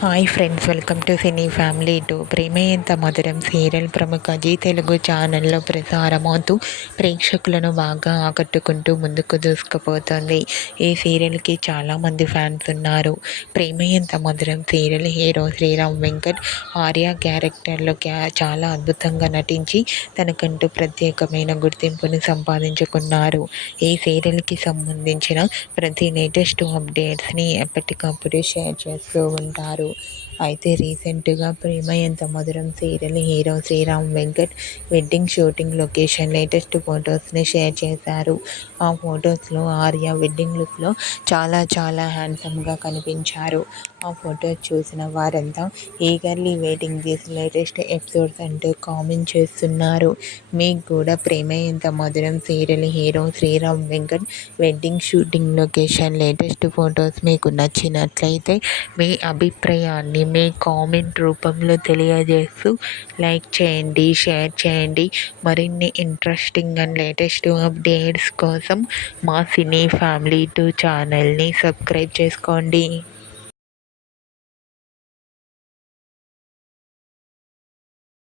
Hi friends, welcome to cine family two. ప్రేమే ఎంత Madhuram serial ప్రముఖ జీ తెలుగు ఛానల్లో ప్రసారమవుతూ ప్రేక్షకులను బాగా ఆకట్టుకుంటూ ముందుకు దూసుకుపోతుంది. ఈ సీరియల్కి చాలామంది ఫ్యాన్స్ ఉన్నారు. ప్రేమే ఎంత మధురం సీరియల్ హీరో శ్రీరామ్ వెంకట్ ఆర్య క్యారెక్టర్లో చాలా అద్భుతంగా నటించి తనకంటూ ప్రత్యేకమైన గుర్తింపును సంపాదించుకున్నారు. ఈ సీరియల్కి సంబంధించిన ప్రతి లేటెస్ట్ అప్డేట్స్ని ఎప్పటికప్పుడు షేర్ చేస్తూ ఉంటారు. అయితే రీసెంట్గా Prema Entha Madhuram serial hero Sriram Venkat wedding shooting location latest ఫొటోస్ని షేర్ చేశారు. ఆ ఫొటోస్లో ఆర్య వెడ్డింగ్ లుక్లో చాలా హ్యాండ్సమ్గా కనిపించారు. ఆ ఫొటోస్ చూసిన వారంతా eagerly waiting this latest episodes అంటూ కామెంట్ చేస్తున్నారు. మీకు కూడా Prema Entha Madhuram serial hero Sriram Venkat wedding shooting location latest photos మీకు నచ్చినట్లయితే మీ అభిప్రాయాన్ని మీ కామెంట్ రూపంలో తెలియజేస్తూ లైక్ చేయండి, షేర్ చేయండి. మరిన్ని ఇంట్రెస్టింగ్ అండ్ లేటెస్ట్ అప్డేట్స్ కోసం మా సినీ ఫ్యామిలీ 2 ఛానల్ని సబ్స్క్రైబ్ చేసుకోండి.